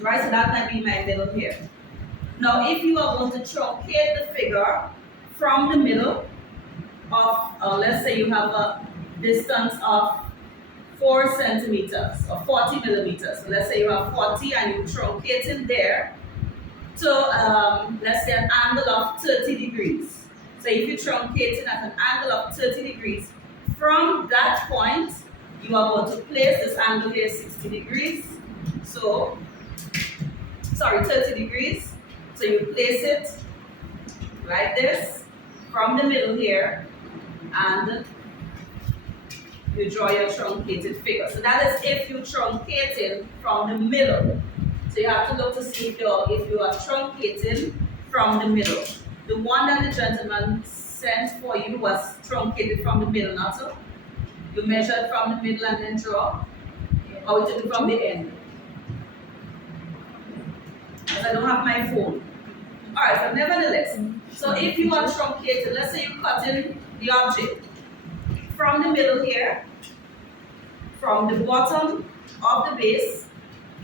right? So that might be my middle here. Now, if you are going to truncate the figure from the middle of, let's say you have a distance of 4 centimeters or 40 millimeters. So let's say you have 40 and you truncate in there to, let's say, an angle of 30 degrees. So if you truncate it at an angle of 30 degrees, from that point, you are going to place this angle here 60 degrees. So, sorry, 30 degrees. So you place it like this from the middle here, and you draw your truncated figure. So that is if you truncating from the middle. So you have to look to see if you are truncating from the middle. The one that the gentleman sent for you was truncated from the middle, not so? You measured from the middle and then draw? Or you took it from the end? Because I don't have my phone. Alright, so nevertheless, so if you are truncated, let's say you cut in the object from the middle here, from the bottom of the base,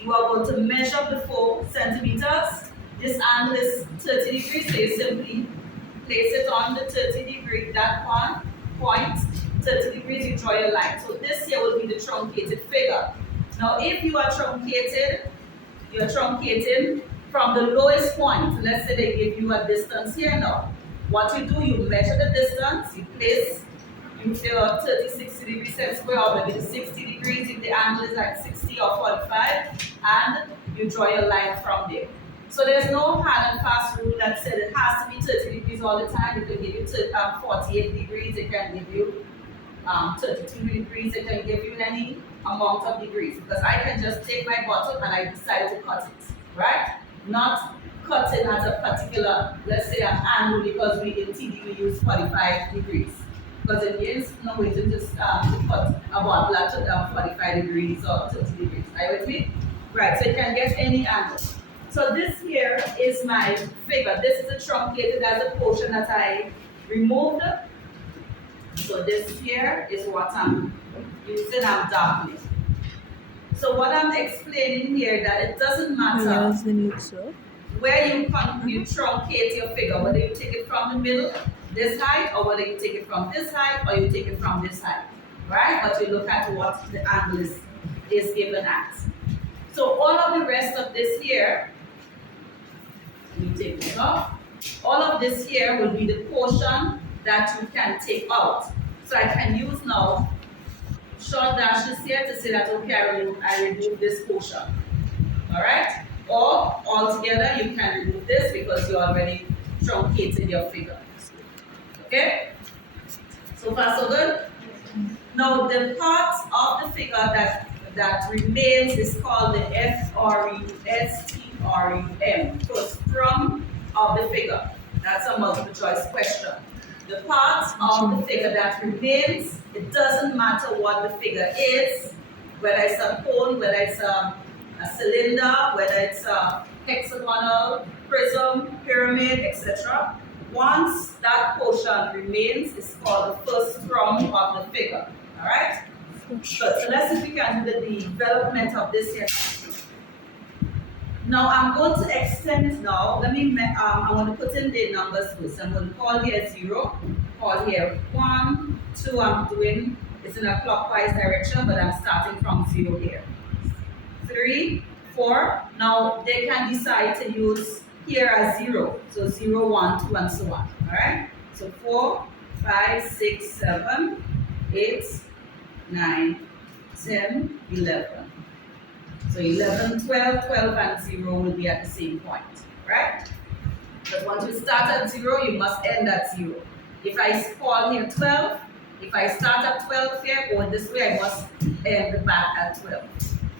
you are going to measure the 4 centimeters. This angle is 30 degrees, so you simply place it on the 30 degree, that point, 30 degrees, you draw your line. So this here will be the truncated figure. Now if you are truncated, you're truncating from the lowest point. Let's say they give you a distance here now. What you do, you measure the distance, you place your 30, 60 degrees set square, or maybe the 60 degrees if the angle is like 60 or 45, and you draw your line from there. So there's no hard and fast rule that said it has to be 30 degrees all the time. It can give you 48 degrees, it can give you 32 degrees, it can give you any amount of degrees. Because I can just take my bottle and I decide to cut it, right? Not cutting at a particular, let's say an angle, because we in TD we use 45 degrees. Because it is no way to just to cut a bottle at 45 degrees or 30 degrees. Are you with me? Right, so you can get any angle. So this here is my figure. This is a truncated as a portion that I removed. So this here is what I'm using, I'm darkening. So what I'm explaining here, that it doesn't matter where you truncate your figure, whether you take it from the middle, this height, or whether you take it from this height, or you take it from this height, right? But you look at what the angle is given at. So all of the rest of this here, you take this off. All of this here will be the portion that you can take out. So I can use now short dashes here to say that, okay, I remove this portion. All right? Or altogether, you can remove this because you already truncated your figure. Okay? So far, so good? Now, the part of the figure that remains is called the FRUSTRUM, first from of the figure. That's a multiple choice question. The part of the figure that remains, it doesn't matter what the figure is, whether it's a cone, whether it's a cylinder, whether it's a hexagonal, prism, pyramid, etc. Once that portion remains, it's called the first from of the figure. All right? So let's see if we can do the development of this here. Now I'm going to extend now. Let me, I want to put in the numbers first. I'm going to call here 0, call here 1, 2. I'm doing, it's in a clockwise direction, but I'm starting from 0 here. 3, 4. Now they can decide to use here as 0. So 0, 1, 2, and so on. All right? So 4, 5, 6, 7, 8, 9, 10, 11. So 11, 12, 12, and 0 will be at the same point, right? But once you start at 0, you must end at 0. If I call here 12, if I start at 12 here, going this way, I must end back at 12.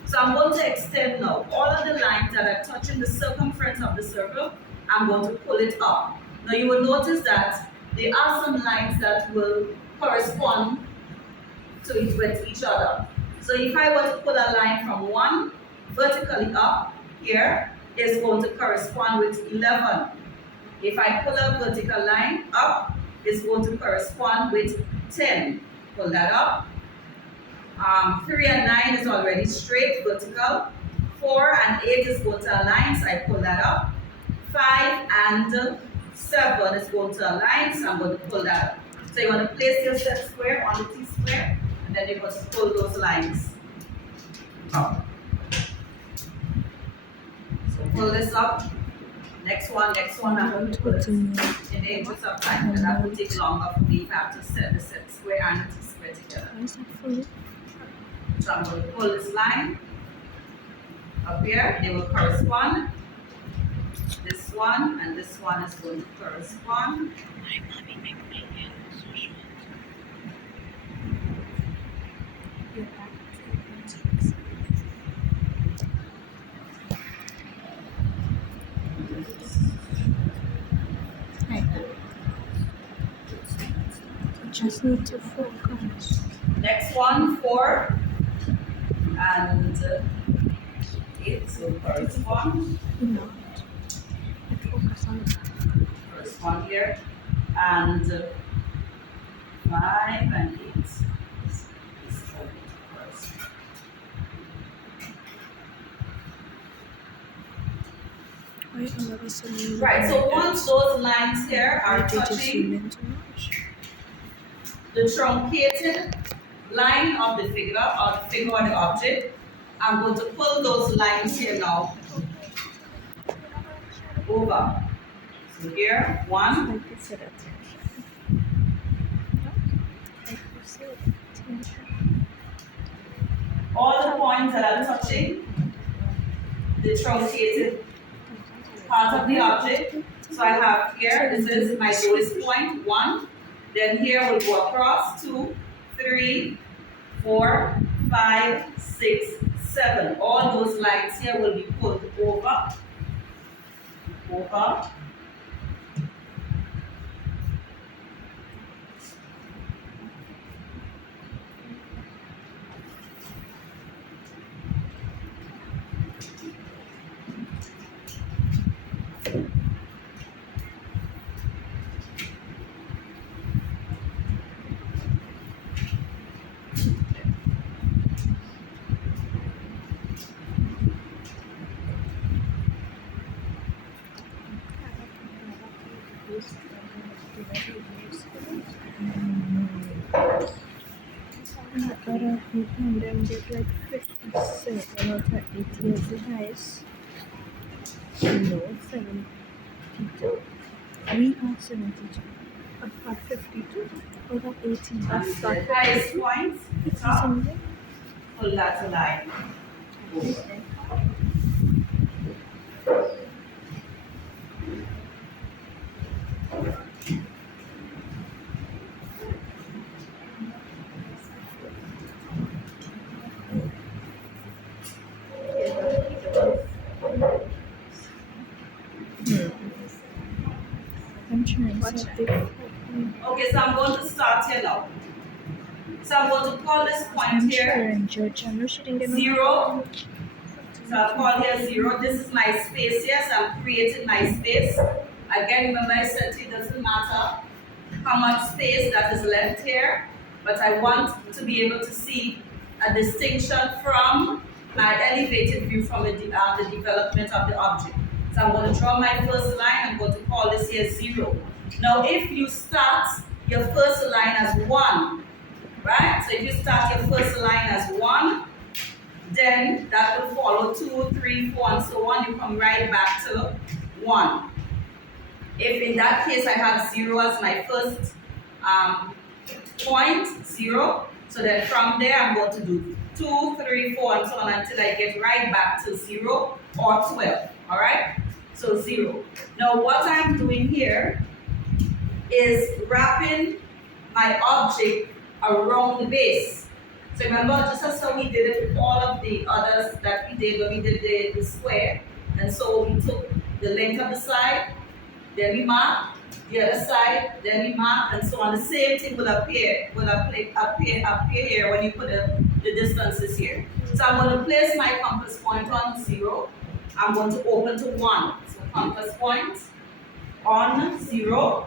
So I'm going to extend now. All of the lines that are touching the circumference of the circle, I'm going to pull it up. Now you will notice that there are some lines that will correspond with each other. So if I were to pull a line from 1 vertically up here, is going to correspond with 11. If I pull a vertical line up, it's going to correspond with 10. Pull that up. 3 and 9 is already straight, vertical. 4 and 8 is going to align, so I pull that up. 5 and 7 is going to align, so I'm going to pull that up. So you want to place your set square on the T-square, and then you're going to pull those lines up. So pull this up. Next one, I'm going to pull it in the interest of time, and that will take longer for me if I have to set the set square and the T-square together. So I'm going to pull this line up here. They will correspond. This one and this one is going to correspond. Just need to focus. Next one, 4 and 8 will correspond. No. Focus on that. Correspond here. And 5 and 8 is going to correspond. Right, so once those lines here are touching the truncated line of the figure or the figure or the object, I'm going to pull those lines here now over. So here, 1, all the points that are touching the truncated part of the object. So I have here, this is my lowest point, 1. Then here we'll go across 2, 3, 4, 5, 6, 7. All those lines here will be pulled over. Over. Other people and then get like 57 or 80 as the highest. No, 72. We have 72. At 52. Over 80. That's the highest point. Top. Something. Pull that line over. I'm trying to Okay, so I'm going to start here now. So I'm going to call this point here George. I'm not shooting them. 0. So I'll call here 0. This is my space here, so I'm creating my space. Again, remember I said to you, it doesn't matter how much space that is left here, but I want to be able to see a distinction from my elevated view from the development of the object. So I'm going to draw my first line. I'm going to call this here 0. Now, if you start your first line as 1, right? So if you start your first line as 1, then that will follow 2, 3, 4, and so on. You come right back to 1. If in that case I have 0 as my first point, 0, so then from there I'm going to do 2, 3, 4, and so on until I get right back to 0 or 12. All right? So 0. Now what I'm doing here is wrapping my object around the base. So remember, just as how we did it with all of the others that we did when we did the square. And so we took the length of the side, then we mark the other side, then we mark, and so on. The same thing will appear here when you put the distances here. So I'm going to place my compass point on 0. I'm going to open to 1. So compass point on 0.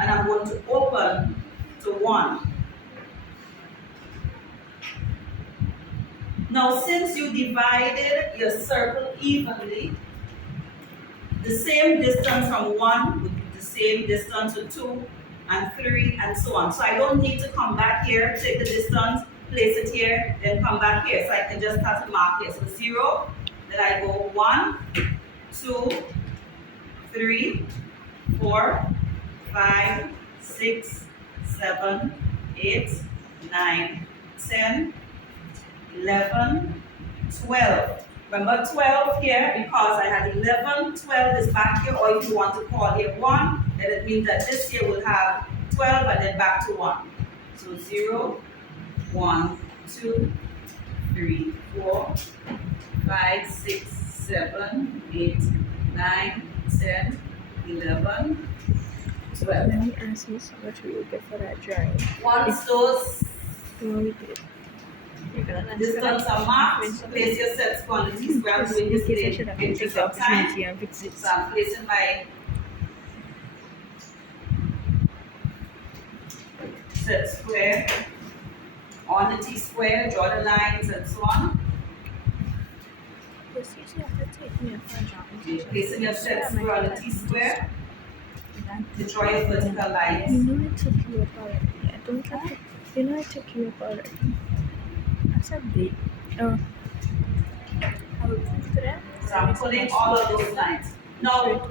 And I'm going to open to 1. Now, since you divided your circle evenly, the same distance from 1 would be the same distance to 2 and 3 and so on. So I don't need to come back here, take the distance, place it here, then come back here. So I can just start to mark here. So 0, then I go 1, 2, 3, 4, 5, 6, 7, 8, 9, 10, 11, 12. Remember 12 here because I had 11, 12 is back here, or if you want to call here 1, then it means that this here will have 12 and then back to 1. So 0, 1, 2, 3, 4, 5, 6, 7, 8, 9, 10, 11, 12. Let me ask you so much will you get for that drawing? Once those What we did. You're gonna distance are marked, place your set quantities. We are doing this in the interest of time. So I'm placing my set square on the t-square, draw the lines and so on. Placing your set square on the t-square to draw your vertical lines. You know I took you up already. I don't have to. You know I took you up already. I said date. Oh. I will prove to them. So I'm pulling all of those lines. Now,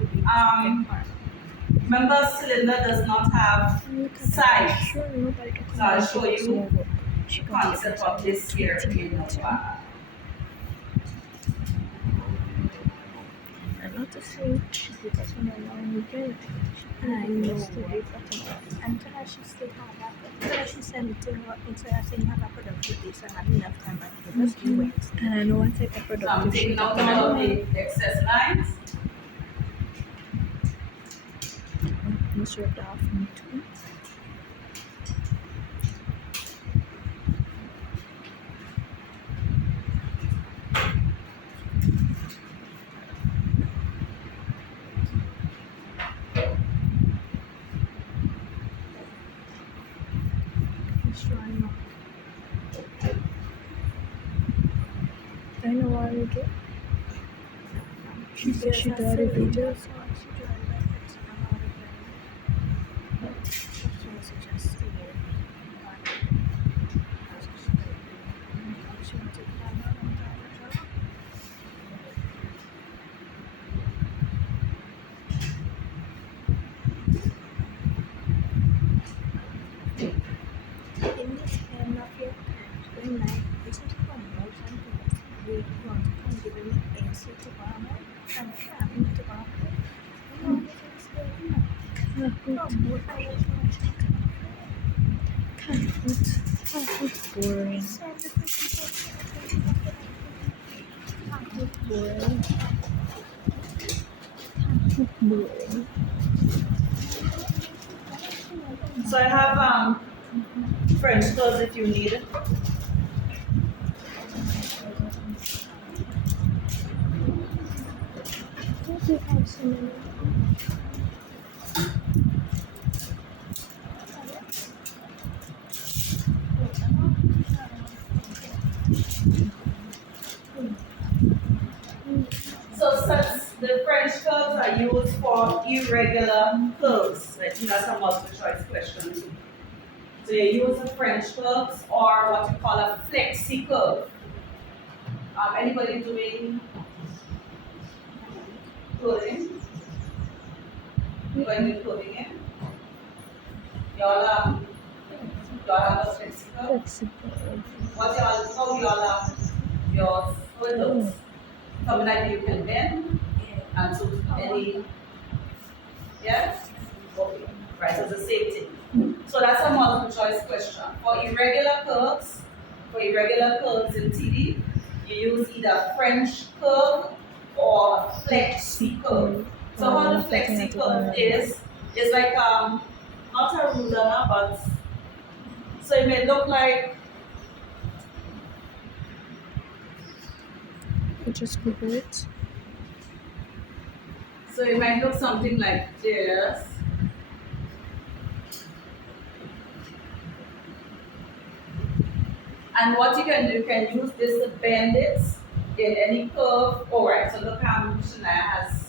remember cylinder does not have sides. So I'll show you the concept of this here in I'm not the same because when I'm on the break, I know until I should stay home. Until I should send it to her until I say have a productive day, so I have enough time to just do it. And I know once I take a so I'm productive taking day, out all of the excess lines. most of the off me too. I know why we do. She said she got a video. In this end of your when I this is promotion we want to come give me answer to Bama and having to Bama. It's boring. Boring. Boring. So I have French curls if you need it. We have so many. So such the French curves are used for irregular curves. I think that's a multiple choice question too. So you use the French curves or what you call a flexi curve. Anybody doing clothing? Anybody doing clothing here? Y'all have a flexi curve? What y'all, how y'all your windows? Something that you can bend and to any, yes? Okay, right, so it's the same thing. So that's a multiple choice question. For irregular curves in TD, you use either French curve or flexi curve. So how the flexi curve is like not a ruler, but so it may look like Just Google it. so it might look something like this. And what you can do, you can use this to bend it in any curve. Alright, so look how Shania has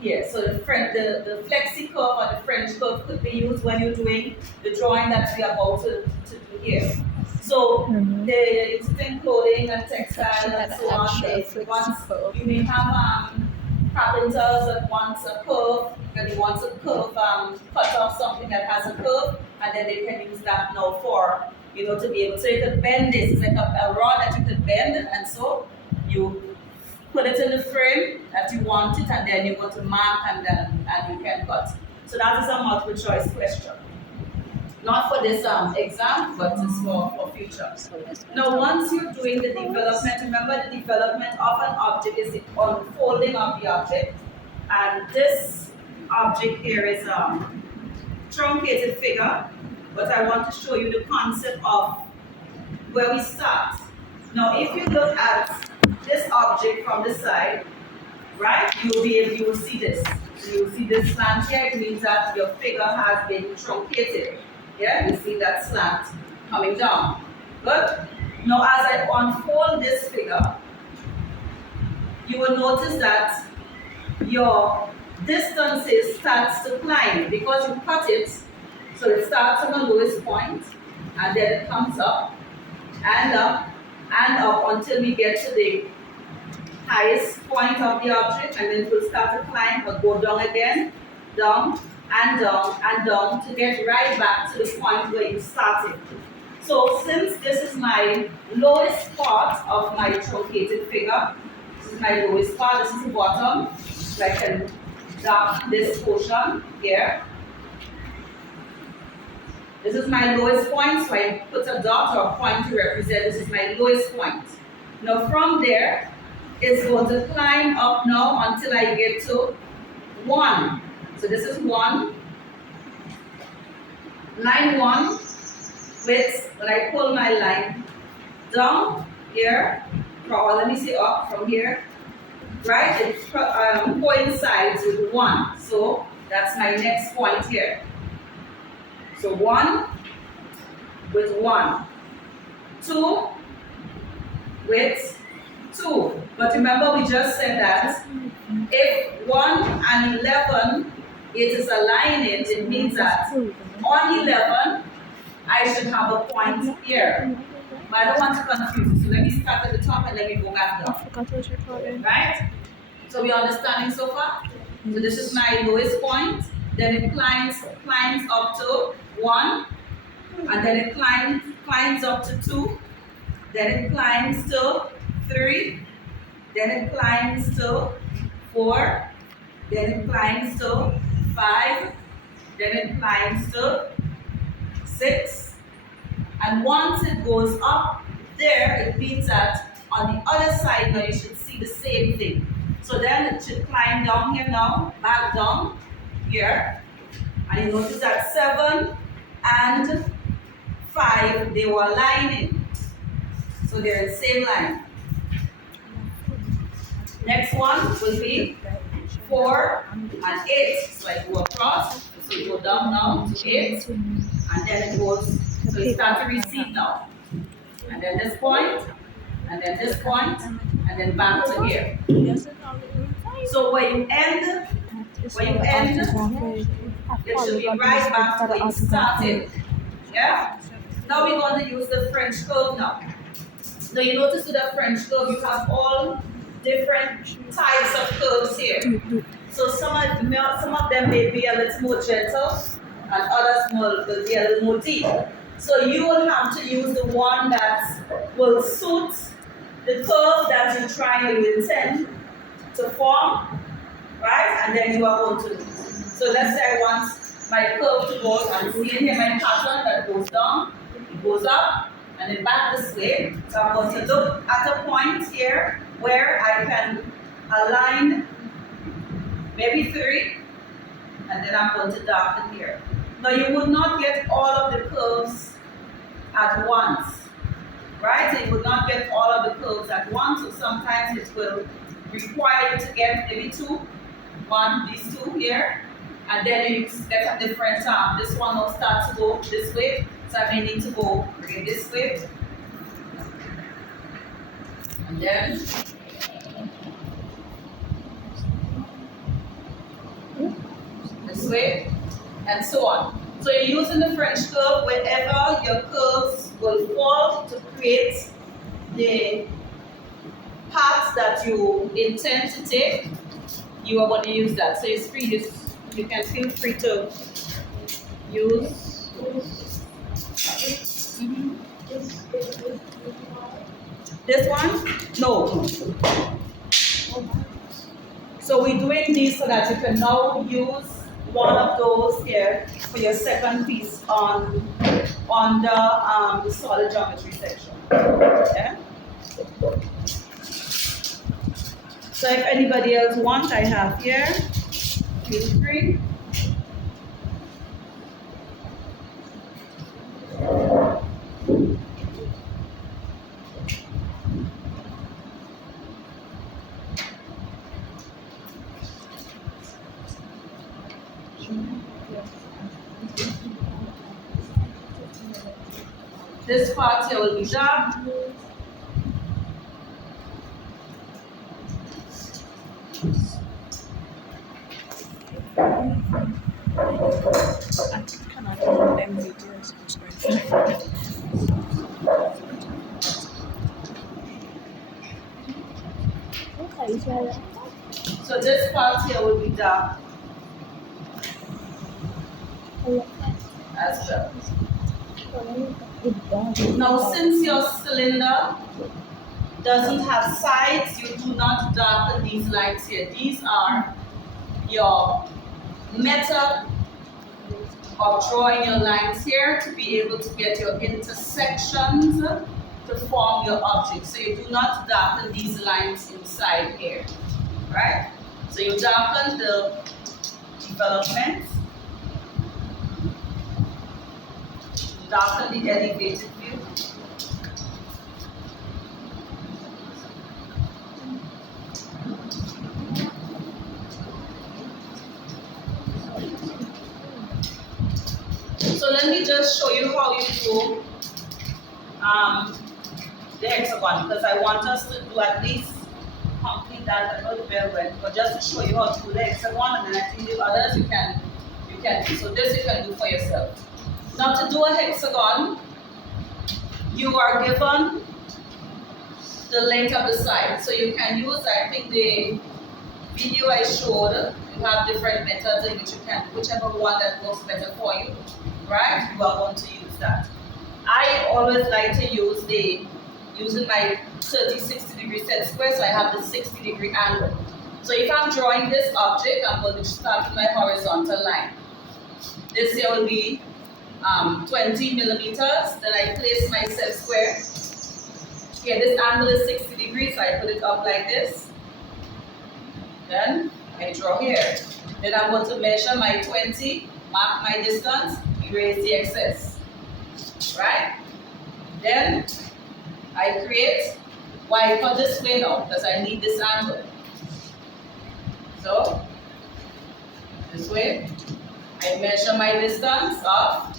here. So the flexi curve or the French curve could be used when you're doing the drawing that we are about to do here. So the existing clothing and textile and so on, you may have carpenters that wants a curve, and he wants a curve, cut off something that has a curve, and then they can use that now for, to be able, so you could bend this, it's like a rod that you could bend, and so you put it in the frame that you want it, and then you go to mark, and you can cut. So that is a multiple choice question. Not for this exam, but it's for future. Now, once you're doing the development, remember the development of an object is the unfolding of the object. And this object here is a truncated figure, but I want to show you the concept of where we start. Now, if you look at this object from the side, right, you will see this. You will see this slant here. It means that your figure has been truncated. Yeah, you see that slant coming down. Good. Now, as I unfold this figure, you will notice that your distances starts to climb because you cut it. So it starts on the lowest point, and then it comes up and up and up until we get to the highest point of the object, and then it will start to climb or go down again, down and down and down to get right back to the point where you started. So since this is my lowest part of my truncated figure, this is my lowest part, this is the bottom, so I can darken this portion here. This is my lowest point, so I put a dot or a point to represent this is my lowest point. Now from there, it's going to climb up now until I get to 1. So this is 1, line 1, with, when I pull my line down here, or let me say up from here, right, it coincides with 1. So that's my next point here. So 1 with 1, 2 with 2. But remember we just said that if 1 and 11 it is aligning, it means that on 11 I should have a point here. But I don't want to confuse you. So let me start at the top and let me go back down. Right? So we are understanding so far? So this is my lowest point. Then it climbs up to 1. And then it climbs up to 2. Then it climbs to 3. Then it climbs to 4. Then it climbs to 5. Then it climbs to 6. And once it goes up there, it means that on the other side now you should see the same thing. So then it should climb down here now, back down here. And you notice that 7 and 5, they were lining. So they're in the same line. Next one will be 4 and 8. So I go across, so you go down now to 8, and then it goes, so you start to recede now. And then this point, and then this point, and then back to here. So where you end, it should be right back to where you started. Yeah? Now we're going to use the French curve now. Now you notice with the French curve, you have all different types of curves here. So some of them may be a little more gentle, and others will be a little more deep. So you will have to use the one that will suit the curve that you try or you intend to form, right? And then you are going to. So let's say I want my curve to go, and see here my pattern that goes down, it goes up, and then back this way. So I'm going to look at a point here where I can align maybe 3, and then I'm going to darken here. Now you would not get all of the curves at once, right? So you would not get all of the curves at once, so sometimes it will require you to get maybe 2, these 2 here, and then you get a different this one will start to go this way, so I may need to go this way, and then this way, and so on. So you're using the French curve wherever your curves will fall to create the paths that you intend to take. You are going to use that. So it's free. You can feel free to use. This one? No. So we're doing this so that you can now use one of those here for your second piece on the solid geometry section. Yeah? So if anybody else wants, I have here. Feel free. This part here will be dark. I cannot do them videos. Okay, So this part here will be dark as well. Now, since your cylinder doesn't have sides, you do not darken these lines here. These are your method of drawing your lines here to be able to get your intersections to form your object. So you do not darken these lines inside here, right? So you darken the development, darken the elevated view. So let me just show you how you do the hexagon, because I want us to do at least complete that. I know the bell went, but just to show you how to do the hexagon, and then I think the others you can do. So this you can do for yourself. Now to do a hexagon, you are given the length of the side. So you can use, I think the video I showed, you have different methods in which you can, whichever one that works better for you, right? You are going to use that. I always like to use using my 30-60 degree set square, so I have the 60-degree angle. So if I'm drawing this object, I'm going to start with my horizontal line. This here will be 20 millimeters. Then I place my set square. Here, this angle is 60 degrees, so I put it up like this. Then I draw here. Then I'm going to measure my 20, mark my distance, erase the excess. Right? Then I create wiper this way now because I need this angle. So this way, I measure my distance of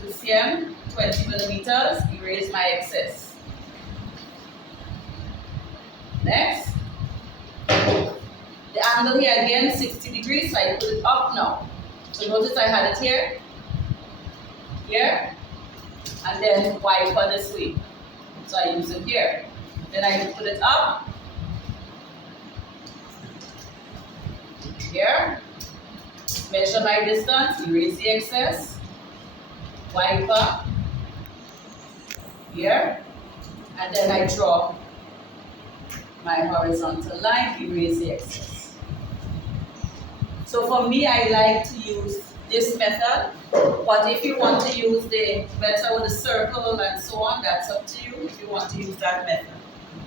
2 cm, 20 millimeters, erase my excess. Next, the angle here again 60 degrees, so I put it up now. So notice I had it here, and then wiper this way. So I use it here. Then I put it up, here, measure my distance, erase the excess, wiper, here, and then I draw my horizontal line, erase the excess. So for me, I like to use this method, but if you want to use the method with the circle and so on, that's up to you if you want to use that method.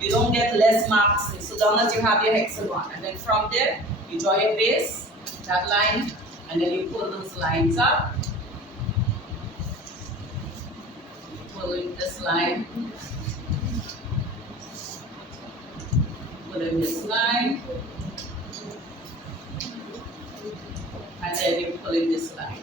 You don't get less marks so long as you have your hexagon. And then from there, you draw your base, that line, and then you pull those lines up. Pulling this line, pulling this line, and then you're pulling this line.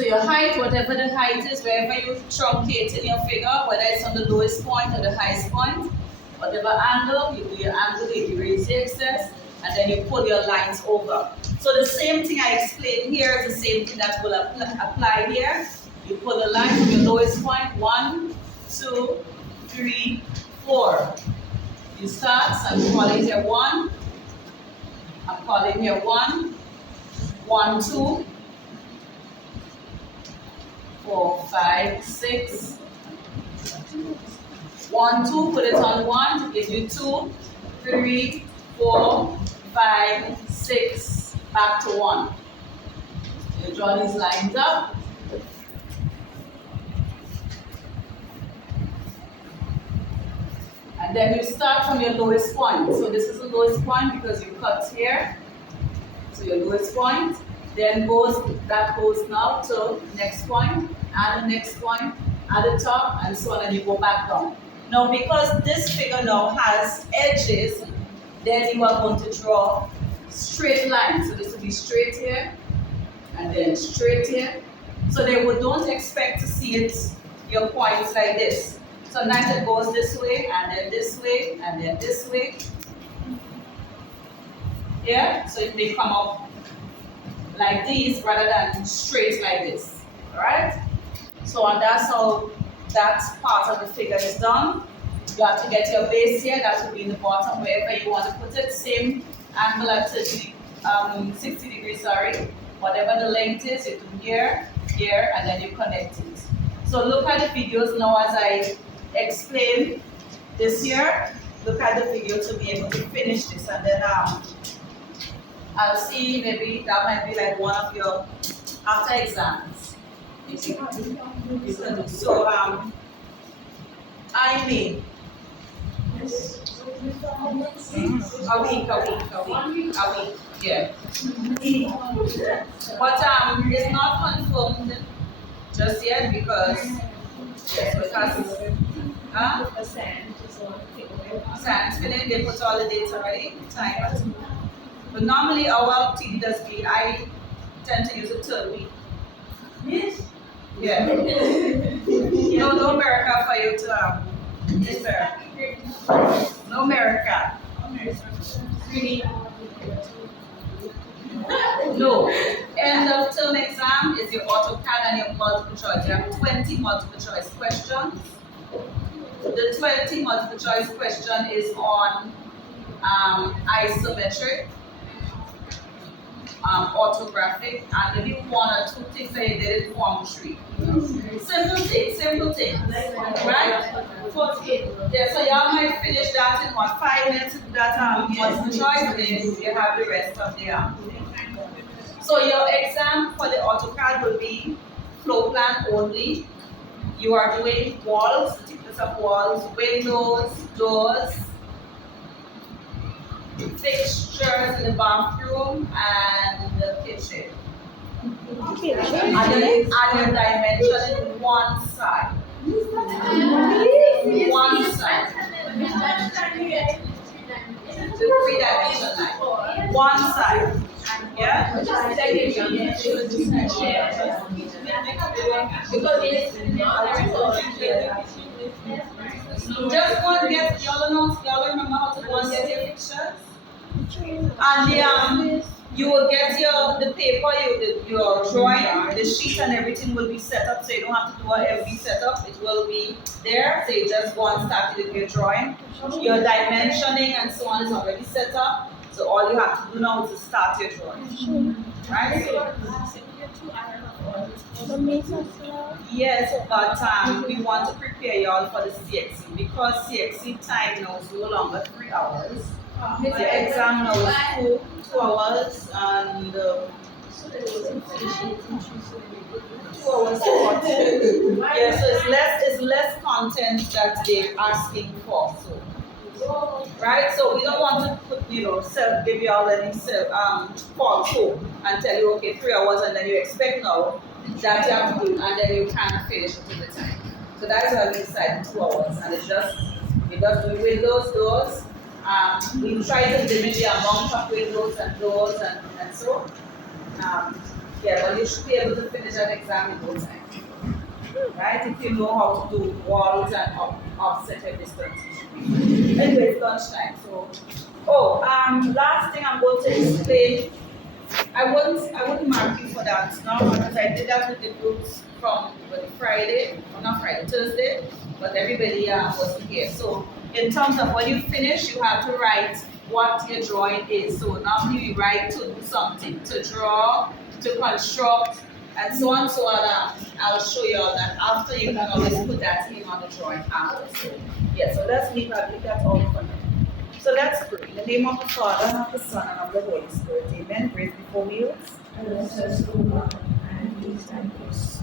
So your height, whatever the height is, wherever you truncate in your figure, whether it's on the lowest point or the highest point, whatever angle, you do your angle, you erase the excess, and then you pull your lines over. So the same thing I explained here is the same thing that will apply here. You pull the line from your lowest point, 1, 2, 3, 4. You start, so I'm calling here 1. I'm calling here 1, 1, 2, 4, 5, 6. 1, 2, put it on 1 to give you 2, 3, 4, 5, 6, back to 1. You draw these lines up. And then you start from your lowest point. So this is the lowest point because you cut here. So your lowest point. Then that goes now to next point, and the next point at the top, and so on, and you go back down. Now because this figure now has edges, then you are going to draw straight lines. So this will be straight here, and then straight here. So don't expect to see your points like this. Sometimes it goes this way, and then this way, and then this way. Yeah, so it may come up like these rather than straight like this. Alright? So and that's how that part of the figure is done. You have to get your base here, that will be in the bottom wherever you want to put it. Same angle at 60 degrees, sorry. Whatever the length is, you do here, here, and then you connect it. So look at the videos now as I explain this here. Look at the video to be able to finish this, and then I'll see, maybe that might be like one of your after exams. So I mean a week, yeah. But it's not confirmed just yet because yes, because science filling, they put all the dates already, time. But normally our team does be, I tend to use a third week. Yes? Yeah. No America for you to yes, sir. No America. No. End of term exam is your AutoCAD and your multiple choice. You have 20 multiple choice questions. The 20 multiple choice question is on isometric, orthographic, and maybe one or two things that you did in Form 3. Simple thing, right? Yeah, so y'all might finish that in what, 5 minutes, that multiple choice, and then you have the rest of the So your exam for the AutoCAD will be floor plan only. You are doing walls, the thickness of walls, windows, doors, fixtures in the bathroom and the kitchen. Okay, And your dimension in one side. One side. The 3-dimensional line. One side. Yeah? Just go and get, y'all remember how to go and get your pictures? And you will get the paper, your drawing, the sheet and everything will be set up, so you don't have to do every setup. It will be there, so you just go and start with your drawing. Your dimensioning and so on is already set up, so all you have to do now is to start your drawing. Right? Yes, but we want to prepare y'all for the CXC because CXC time now is no longer 3 hours. The exam now is 2 hours and 2 hours 40. Yeah, so it's less content that they're asking for. So, right? So we don't want to put, give you all any fall through and tell you, okay, 3 hours, and then you expect now that you have to do, and then you can't finish it in the time. So that's why we decided 2 hours, and it's just do windows, doors. We try to limit the amount of windows and doors and so. Yeah, but you should be able to finish that exam in no time. Right? If you know how to do walls and offset your distance. Anyway, it's lunchtime, so. Oh, last thing I'm going to explain. I wouldn't mark you for that now because I did that with the groups from Friday, or not Friday, Thursday, but everybody wasn't here. So in terms of when you finish, you have to write what your drawing is. So normally we write to do something, to draw, to construct, and so on, so on. I'll show you all that after. You can always put that in on the drawing after. So yeah, so let's leave that all for now. So let's pray. In the name of the Father, and of the Son, and of the Holy Spirit. Amen. Grace before meals. And let us go back and give thanks.